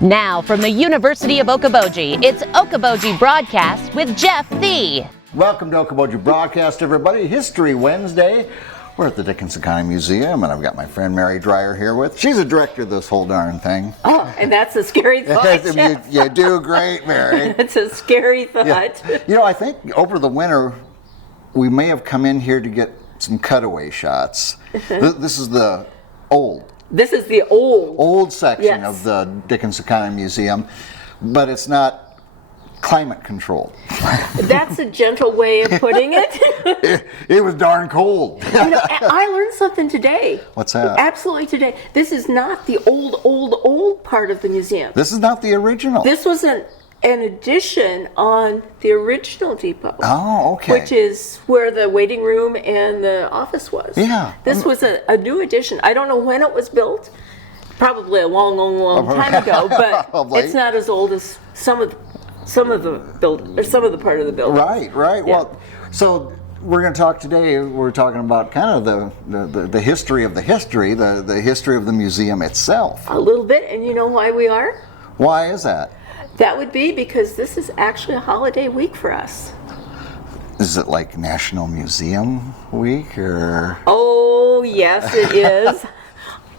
Now from the University of Okoboji, it's Okoboji Broadcast with Jeff Thee. Welcome to Okoboji Broadcast, everybody. History Wednesday. We're at the Dickinson County Museum, and I've got my friend Mary Dreyer here with. She's a director of this whole darn thing. Oh, and that's a scary thought. you do great, Mary. It's a scary thought. Yeah. You know, I think over the winter, we may have come in here to get some cutaway shots. This is the old. This is the old section of the Dickinson County Museum, but it's not climate controlled. That's a gentle way of putting it. It was darn cold. You know, I learned something today. What's that? Absolutely today. This is not the old part of the museum. This is not the original. This was an addition on the original depot. Oh, okay. Which is where the waiting room and the office was. Yeah. This was a new addition. I don't know when it was built. Probably a long time ago, but it's not as old as some of the part of the building. Right. Yeah. Well, so we're going to talk today. We're talking about kind of the history of the history, the history of the museum itself. A little bit, and you know why we are? Why is that? That would be because this is actually a holiday week for us. Is it like National Museum Week, or? Oh, yes, it is.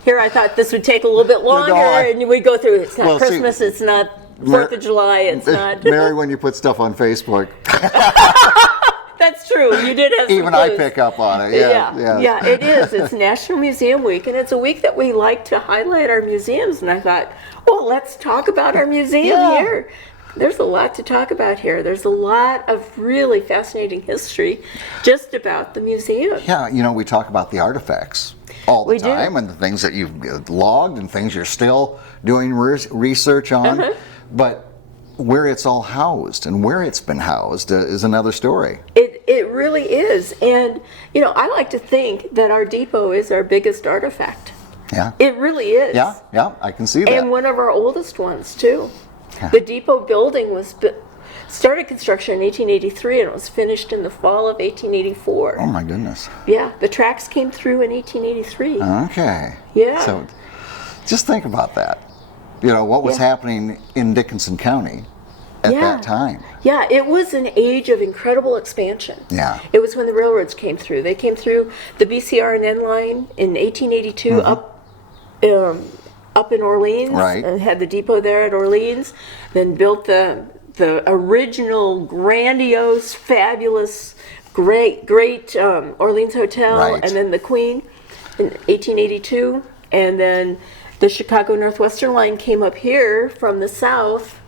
Here, I thought this would take a little bit longer, and we'd go through. It's not Christmas. It's not 4th of July. It's not. Mary, when you put stuff on Facebook. That's true. You did have some Even clues. I pick up on it. Yeah, it is. It's National Museum Week, and it's a week that we like to highlight our museums. And I thought, well, let's talk about our museum here. There's a lot to talk about here. There's a lot of really fascinating history just about the museum. Yeah, you know, we talk about the artifacts all the time, and the things that you've logged and things you're still doing research on. But where it's all housed and where it's been housed is another story. It really is. And, you know, I like to think that our depot is our biggest artifact. Yeah. It really is. Yeah, I can see that. And one of our oldest ones, too. Yeah. The depot building was started construction in 1883 and it was finished in the fall of 1884. Oh, my goodness. Yeah, the tracks came through in 1883. Okay. Yeah. So just think about that. You know, what was happening in Dickinson County at that time. Yeah, it was an age of incredible expansion. Yeah. It was when the railroads came through. They came through the BCR&N line in 1882 up in Orleans, and had the depot there at Orleans. Then built the original grandiose, fabulous, great Orleans Hotel, and then the Queen in 1882, and then the Chicago Northwestern line came up here from the south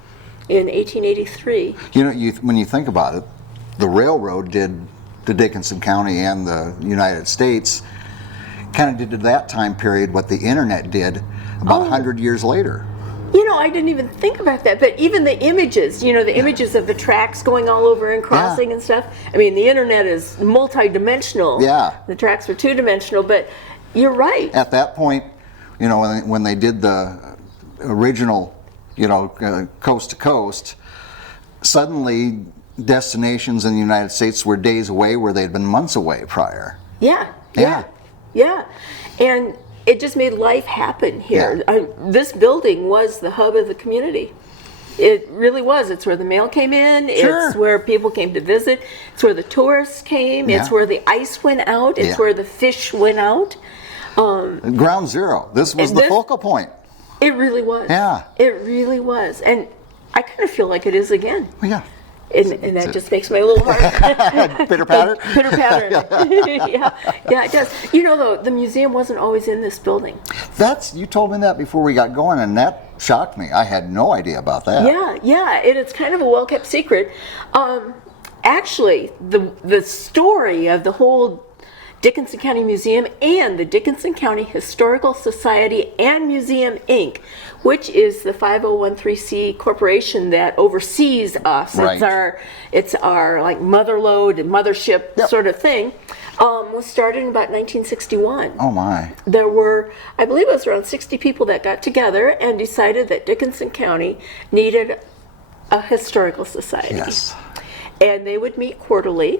in 1883. You know, when you think about it, the railroad did to Dickinson County and the United States kind of did to that time period what the internet did about 100 years later. You know, I didn't even think about that, but even the images, the images of the tracks going all over and crossing and stuff. I mean, the internet is multi-dimensional. Yeah. The tracks were two-dimensional, but you're right. At that point, you know, when they did the original, coast to coast, suddenly destinations in the United States were days away where they'd been months away prior. Yeah. And it just made life happen here. This building was the hub of the community. It really was. It's where the mail came in. Sure. It's where people came to visit. It's where the tourists came. It's where the ice went out. It's where the fish went out. Ground zero. This was the focal point. It really was. Yeah. It really was. And I kind of feel like it is again. Well, yeah. And that just makes my little heart pitter patter. Pitter patter. yeah, it does. You know, though, the museum wasn't always in this building. You told me that before we got going, and that shocked me. I had no idea about that. Yeah, and it's kind of a well-kept secret. Actually, the story of the whole Dickinson County Museum and the Dickinson County Historical Society and Museum, Inc., which is the 501(c) corporation that oversees us. Right. It's our like motherlode and mothership sort of thing. Was started in about 1961. Oh my. There were, I believe it was around 60 people that got together and decided that Dickinson County needed a historical society. Yes. And they would meet quarterly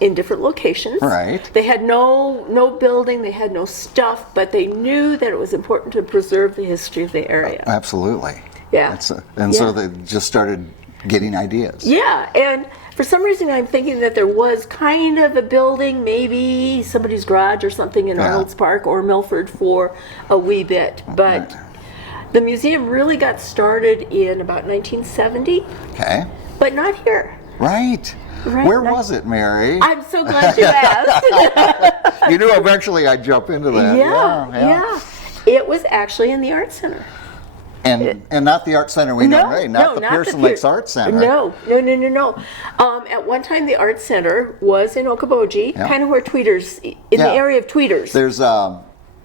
in different locations. Right. They had no building, they had no stuff, but they knew that it was important to preserve the history of the area. Absolutely. Yeah. So they just started getting ideas. Yeah, and for some reason I'm thinking that there was kind of a building, maybe somebody's garage or something in Arnold's Park or Milford for a wee bit. But the museum really got started in about 1970. Okay. But not here. Right. Where was it, Mary? I'm so glad you asked. You knew eventually I'd jump into that. Yeah. It was actually in the Art Center. And not the Art Center we know today, not the Pearson Lakes Art Center. No. At one time, the Art Center was in Okoboji, kind of where Tweeters, in the area of Tweeters. There's,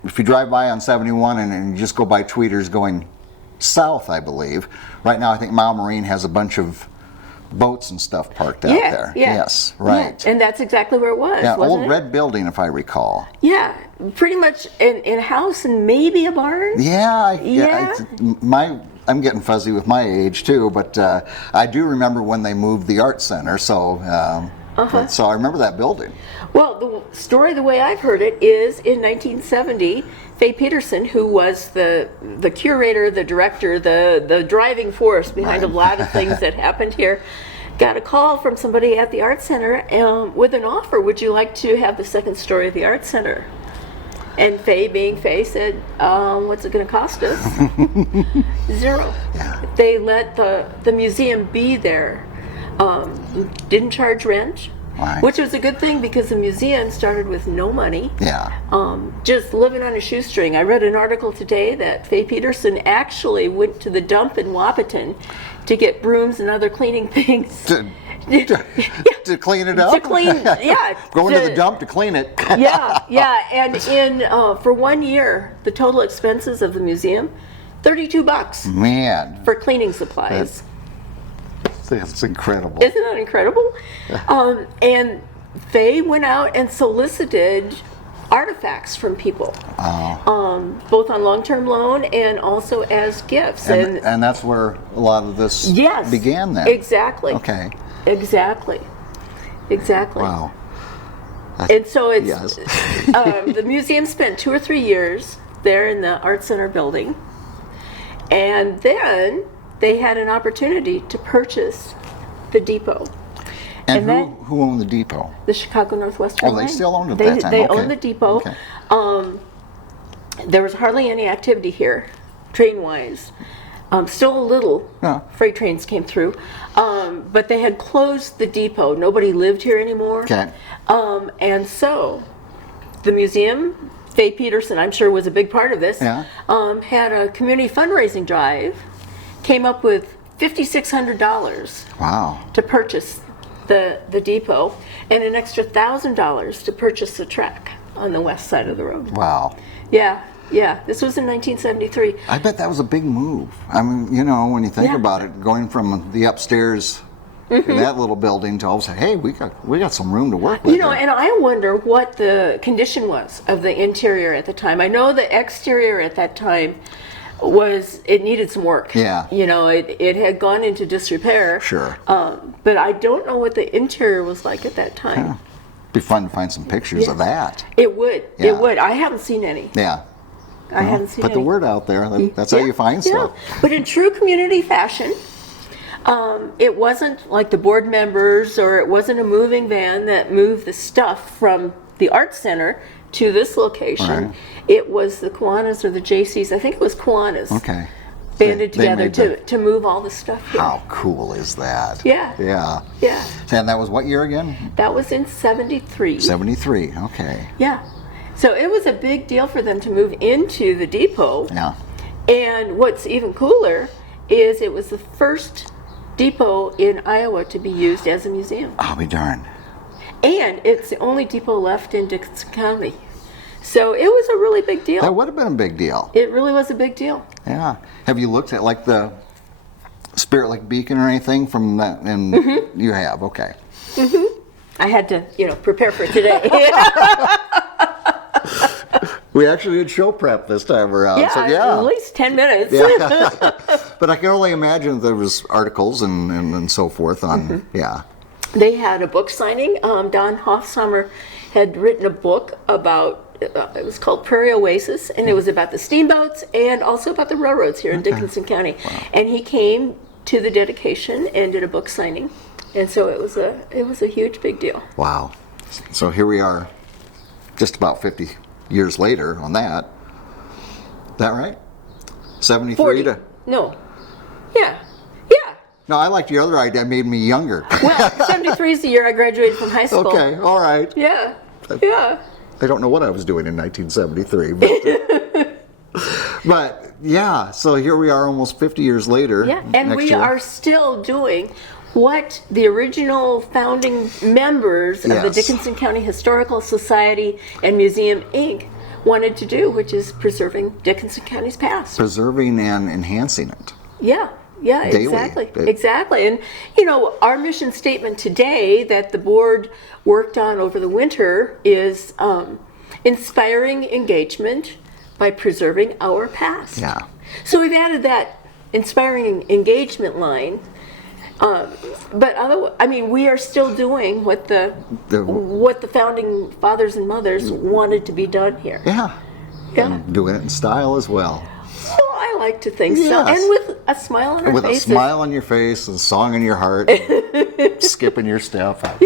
if you drive by on 71 and you just go by Tweeters going south, I believe. Right now, I think Mile Marine has a bunch of boats and stuff parked out there. Yeah. Yes, right. Yeah. And that's exactly where it was. Yeah, wasn't old it? red building, if I recall. Yeah, pretty much in a house and maybe a barn. I'm getting fuzzy with my age too, but I do remember when they moved the Art Center, so I remember that building. Well, the story, the way I've heard it, is in 1970, Faye Peterson, who was the curator, the director, the driving force behind a lot of things that happened here, got a call from somebody at the Art Center with an offer. Would you like to have the second story of the Art Center? And Faye, being Faye, said, what's it going to cost us? $0. Yeah. They let the museum be there, didn't charge rent. Right. Which was a good thing because the museum started with no money. Yeah. Just living on a shoestring. I read an article today that Faye Peterson actually went to the dump in Wahpeton to get brooms and other cleaning things. To clean it up? To clean, Going to the dump to clean it. And for 1 year, the total expenses of the museum, $32 Man. for cleaning supplies. That's incredible. Isn't that incredible? And they went out and solicited artifacts from people, both on long-term loan and also as gifts. And that's where a lot of this began then. Exactly. Okay. Exactly. Wow. And so it's the museum spent 2 or 3 years there in the Art Center building, and then they had an opportunity to purchase the depot. And who owned the depot? The Chicago Northwestern Line. They still owned it at that time? They owned the depot. Okay. There was hardly any activity here, train-wise. Still a little. Freight trains came through. But they had closed the depot. Nobody lived here anymore. Okay. And so the museum, Faye Peterson, I'm sure was a big part of this, had a community fundraising drive, came up with $5,600 wow. to purchase the depot, and an extra $1,000 to purchase the track on the west side of the road. Wow. Yeah. This was in 1973. I bet that was a big move. I mean, when you think about it, going from the upstairs in that little building to all of a sudden, hey, we got some room to work with. And I wonder what the condition was of the interior at the time. I know the exterior at that time it needed some work. Yeah. It had gone into disrepair. Sure. But I don't know what the interior was like at that time. Yeah. Be fun to find some pictures of that. It would. Yeah. It would. I haven't seen any. Yeah. I haven't seen any. Put the word out there. That's how you find stuff. But in true community fashion, it wasn't like the board members, or it wasn't a moving van that moved the stuff from the Art Center to this location. Right. It was the Kiwanis or the JCs. I think it was Kiwanis. Okay. Banded together to move all the stuff here. How cool is that? Yeah. And that was what year again? That was in 73. 73, okay. Yeah. So it was a big deal for them to move into the depot. Yeah. And what's even cooler is it was the first depot in Iowa to be used as a museum. I'll be darned. And it's the only depot left in Dickinson County. So it was a really big deal. That would have been a big deal. It really was a big deal. Yeah. Have you looked at like the Spirit Lake Beacon or anything from that? And you have, okay. I had to, prepare for today. We actually did show prep this time around. At least 10 minutes. But I can only imagine there was articles and so forth on, They had a book signing. Don Hofshammer had written a book about it was called Prairie Oasis, and it was about the steamboats and also about the railroads here in Dickinson County. Wow. And he came to the dedication and did a book signing, and so it was a huge big deal. Wow! So here we are, just about 50 years later on that. Is that right? 73 40. to no, yeah. No, I liked your other idea. It made me younger. Well, 73 is the year I graduated from high school. Okay, all right. Yeah. I don't know what I was doing in 1973, but, but yeah. So here we are, almost 50 years later. Yeah, and we are still doing what the original founding members of the Dickinson County Historical Society and Museum, Inc. wanted to do, which is preserving Dickinson County's past. Preserving and enhancing it. Yeah, daily. Exactly. And, our mission statement today that the board worked on over the winter is inspiring engagement by preserving our past. Yeah. So we've added that inspiring engagement line. But we are still doing what the founding fathers and mothers wanted to be done here. Yeah. And doing it in style as well. Well, I like to think so. And with a smile on our faces. With a smile on your face and a song in your heart, skipping your step. I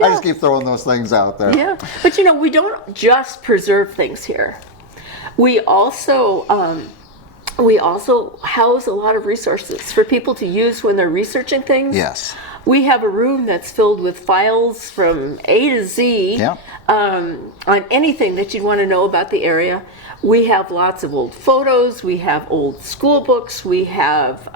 just keep throwing those things out there. Yeah. But we don't just preserve things here. We also house a lot of resources for people to use when they're researching things. Yes. We have a room that's filled with files from A to Z on anything that you'd want to know about the area. We have lots of old photos. We have old school books. We have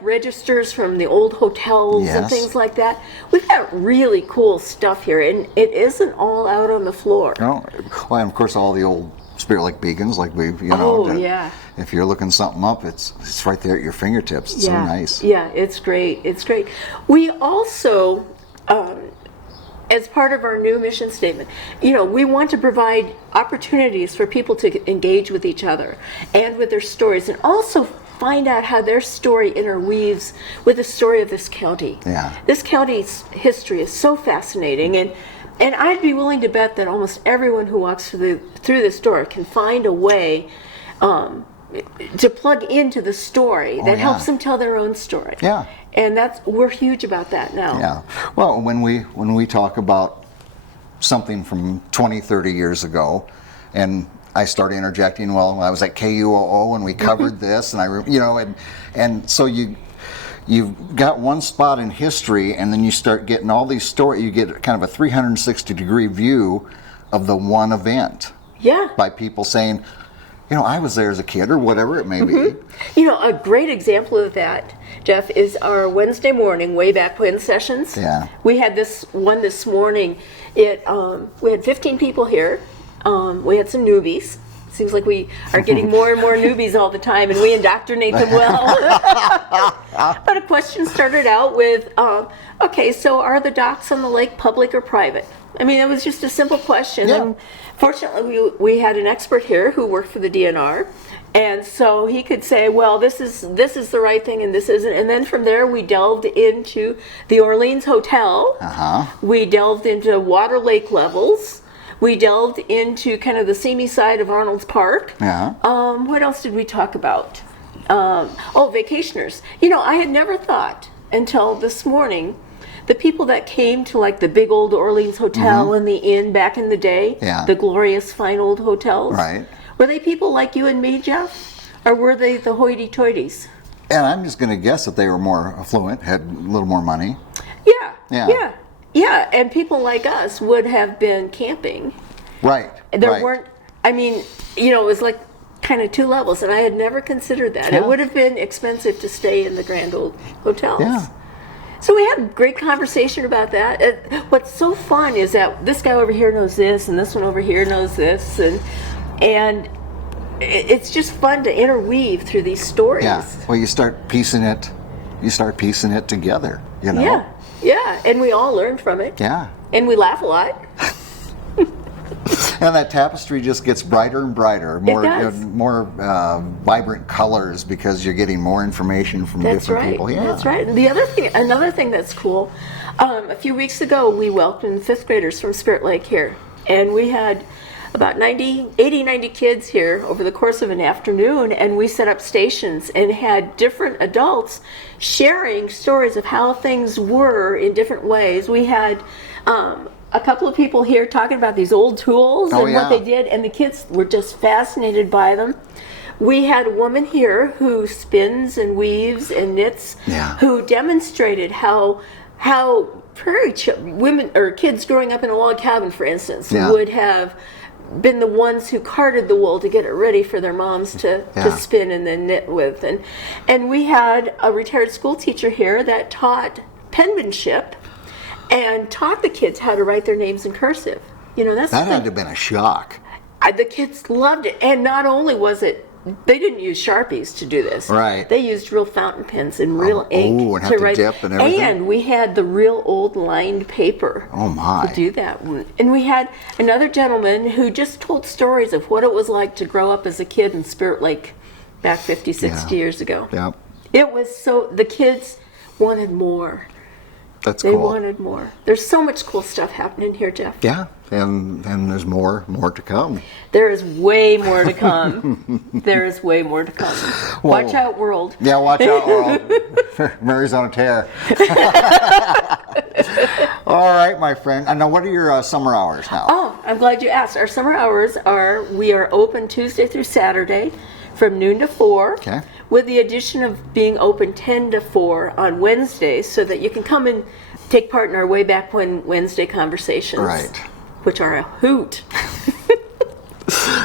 registers from the old hotels and things like that. We've got really cool stuff here, and it isn't all out on the floor. No, well, and of course all the old Spirit Lake beacons, like if you're looking something up, it's right there at your fingertips. It's so nice. Yeah, it's great. It's great. We also, as part of our new mission statement, we want to provide opportunities for people to engage with each other and with their stories, and also find out how their story interweaves with the story of this county. Yeah. This county's history is so fascinating, and I'd be willing to bet that almost everyone who walks through this door can find a way to plug into the story that helps them tell their own story. Yeah. And we're huge about that now. Yeah. Well, when we talk about something from 20, 30 years ago, and I started interjecting, well, I was at KUOO and we covered this, and and so you've got one spot in history, and then you start getting all these stories. You get kind of a 360-degree view of the one event. Yeah. By people saying, I was there as a kid, or whatever it may be. A great example of that, Jeff, is our Wednesday morning way back when sessions. Yeah. We had this one this morning. We had 15 people here. We had some newbies. Seems like we are getting more and more newbies all the time, and we indoctrinate them well. But a question started out with, okay, so are the docks on the lake public or private? I mean, it was just a simple question. Yeah. And fortunately, we had an expert here who worked for the DNR, and so he could say, well, this is the right thing and this isn't. And then from there, we delved into the Orleans Hotel. We delved into water lake levels. We delved into kind of the seamy side of Arnold's Park. Yeah. What else did we talk about? Vacationers. I had never thought until this morning, the people that came to like the big old Orleans Hotel and the Inn back in the day, the glorious fine old hotels, right? Were they people like you and me, Jeff? Or were they the hoity-toities? And I'm just going to guess that they were more affluent, had a little more money. Yeah, and people like us would have been camping. Right. There weren't, it was like kind of two levels, and I had never considered that. Yeah. It would have been expensive to stay in the grand old hotels. Yeah. So we had a great conversation about that. What's so fun is that this guy over here knows this, and this one over here knows this, and it's just fun to interweave through these stories. Yeah. Well, you start piecing it together. Yeah, and we all learn from it. Yeah. And we laugh a lot. And that tapestry just gets brighter and brighter, more vibrant colors, because you're getting more information from different people. Yeah, that's right. And another thing that's cool, a few weeks ago we welcomed 5th graders from Spirit Lake here And we had about 90 kids here over the course of an afternoon, and we set up stations and had different adults sharing stories of how things were in different ways. We had a couple of people here talking about these old tools and what they did, and the kids were just fascinated by them. We had a woman here who spins and weaves and knits, who demonstrated how prairie women or kids growing up in a log cabin, for instance, would have been the ones who carded the wool to get it ready for their moms to spin and then knit with. And we had a retired school teacher here that taught penmanship and taught the kids how to write their names in cursive. You know, that had to have been a shock. The kids loved it. And not only was it, they didn't use Sharpies to do this. Right. They used real fountain pens and real ink and have to write. dip and everything. And we had the real old lined paper to do that. And we had another gentleman who just told stories of what it was like to grow up as a kid in Spirit Lake back 50, 60 years ago. Yep. It was so, the kids wanted more. That's They cool. wanted more. There's so much cool stuff happening here, Jeff. Yeah, and there's more to come. There is way more to come. There is way more to come. Well, watch out, world. Yeah, watch out, world. Mary's on a tear. All right, my friend. Now, what are your summer hours now? Oh, I'm glad you asked. Our summer hours we are open Tuesday through Saturday from noon to 4. Okay. With the addition of being open 10 to 4 on Wednesdays so that you can come and take part in our Way Back When Wednesday conversations. Right. Which are a hoot.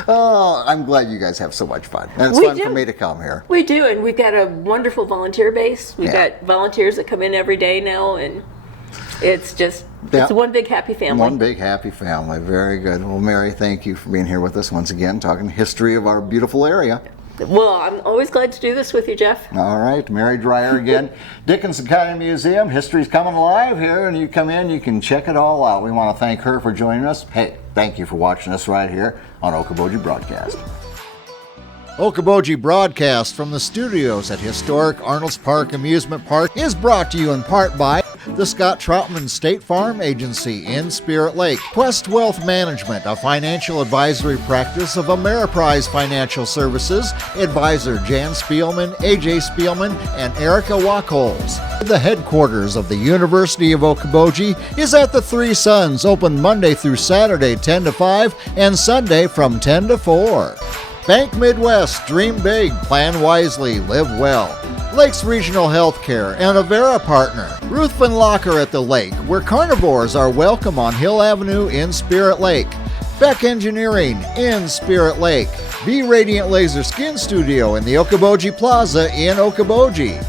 Oh, I'm glad you guys have so much fun. And it's fun for me to come here. We do, and we've got a wonderful volunteer base. We've got volunteers that come in every day now, and it's just, it's one big happy family. One big happy family. Very good. Well, Mary, thank you for being here with us once again, talking history of our beautiful area. Well, I'm always glad to do this with you, Jeff. All right, Mary Dreyer again. Dickinson County Museum, history's coming alive here, and you come in, you can check it all out. We want to thank her for joining us. Hey, thank you for watching us right here on Okoboji Broadcast. Okoboji Broadcast from the studios at historic Arnold's Park Amusement Park is brought to you in part by the Scott Troutman State Farm Agency in Spirit Lake, Quest Wealth Management, a financial advisory practice of Ameriprise Financial Services, advisor Jan Spielman, AJ Spielman, and Erica Wachholz. The headquarters of the University of Okoboji is at the Three Sons, open Monday through Saturday 10 to 5 and Sunday from 10 to 4. Bank Midwest, dream big, plan wisely, live well. Lakes Regional Healthcare and Avera Partner. Ruthven Locker at the Lake, where carnivores are welcome on Hill Avenue in Spirit Lake. Beck Engineering in Spirit Lake. Be Radiant Laser Skin Studio in the Okoboji Plaza in Okoboji.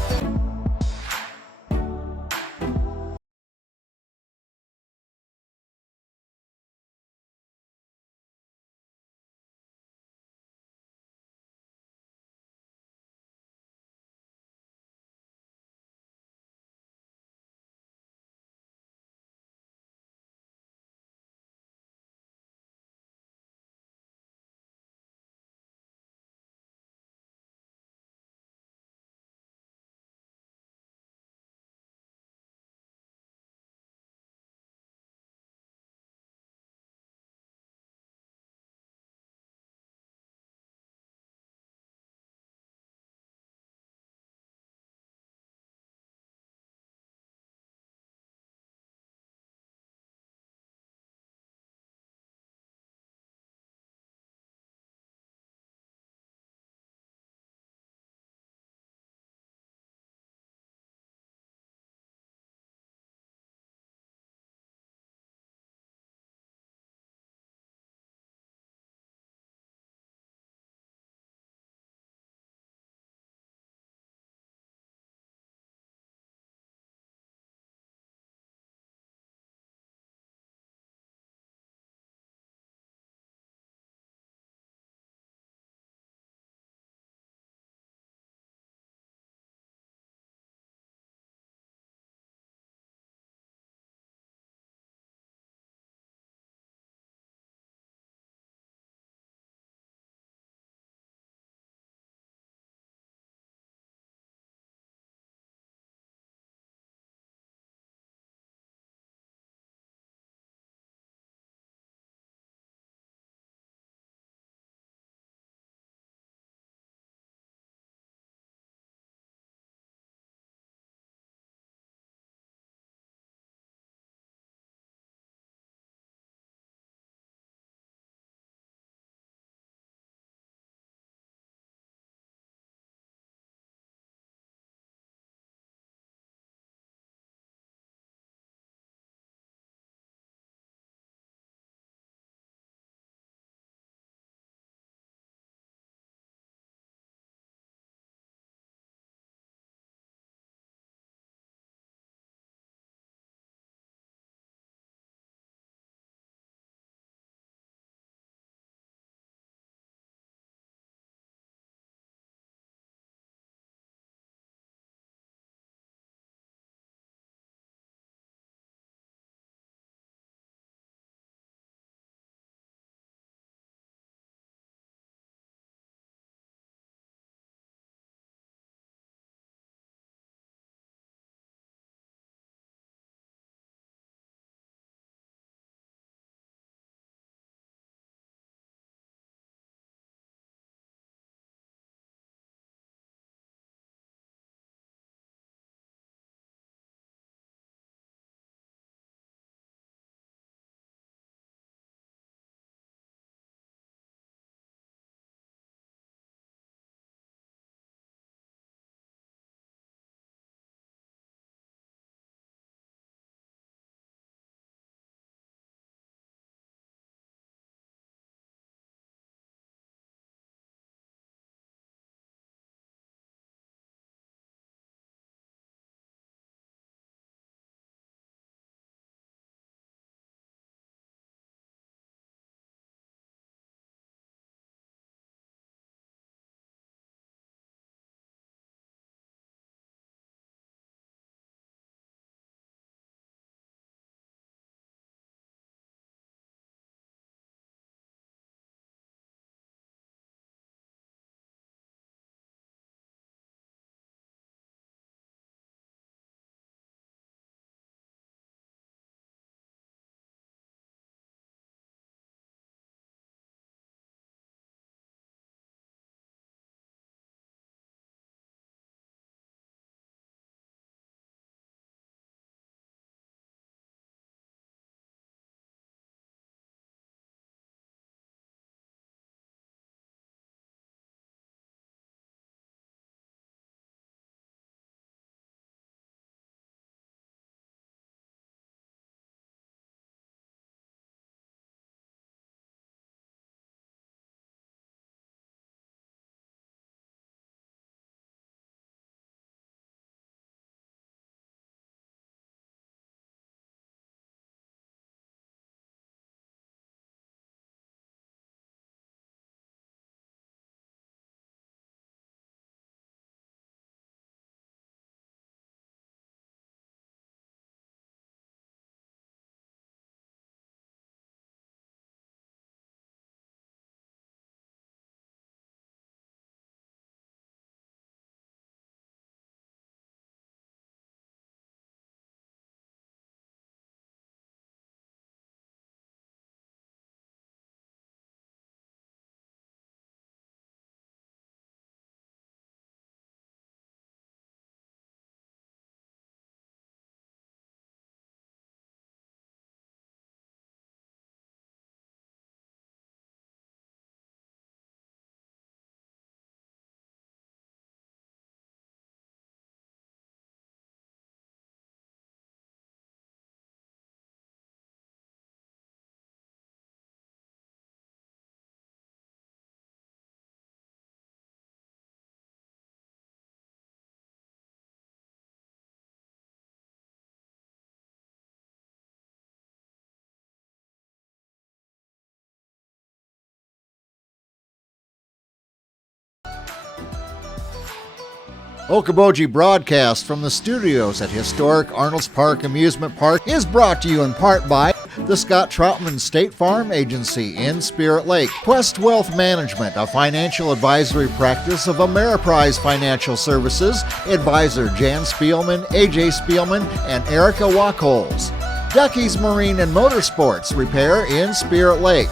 Okoboji broadcast from the studios at historic Arnold's Park Amusement Park is brought to you in part by the Scott Troutman State Farm Agency in Spirit Lake, Quest Wealth Management, a financial advisory practice of Ameriprise Financial Services, advisor Jan Spielman, AJ Spielman, and Erica Wachholz. Ducky's Marine and Motorsports Repair in Spirit Lake.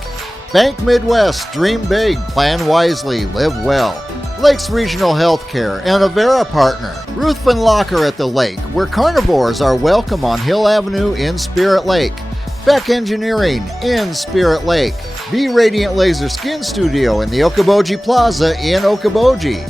Bank Midwest, dream big, plan wisely, live well. Lakes Regional Healthcare and Avera Partner. Ruthven Locker at the lake, where carnivores are welcome on Hill Avenue in Spirit Lake. Beck Engineering in Spirit Lake. Be Radiant Laser Skin Studio in the Okoboji Plaza in Okoboji.